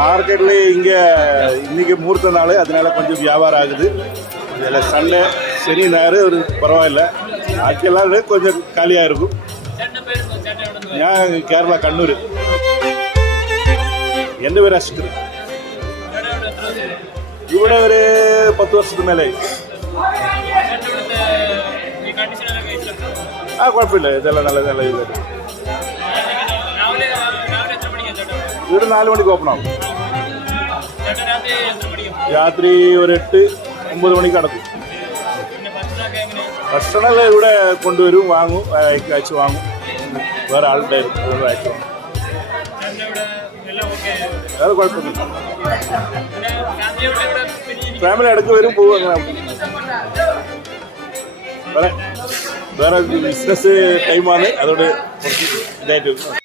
மார்க்கெட்ல இங்கே இன்னைக்கு முகூர்த்த நாள், அதனால கொஞ்சம் வியாபாரம் ஆகுது. இதில் சண்டே சனி ஞாயிறு ஒரு பரவாயில்ல, ஆக்கியெல்லாம் கொஞ்சம் காலியாக இருக்கும். ഞാൻ കേരള കണ്ണൂർ. എൻ്റെ പേര് അഷ്കർ. ഇവിടെ ഒരു 10 വർഷത്തിന് മേലായി. ആ കുഴപ്പമില്ല, ഇതെല്ലാം നല്ല നല്ല ഇതായിട്ട്. ഇവിടെ 4 മണിക്ക് ഓപ്പൺ ആവും. രാത്രി ഒരു 8-9 മണിക്ക് അടക്കും. ഭക്ഷണം ഇവിടെ കൊണ്ടുവരും, വാങ്ങും, അയച്ചു വാങ്ങും. വേറെ ആളുടെ അയച്ചു വാങ്ങും. അത് കുഴപ്പമൊന്നുമില്ല. ഫാമിലി ഇടയ്ക്ക് വരും, പോകും. അങ്ങനെ വേറെ ബിസിനസ് ടൈമാണ്, അതുകൊണ്ട് കുറച്ച് ഇതായിട്ട്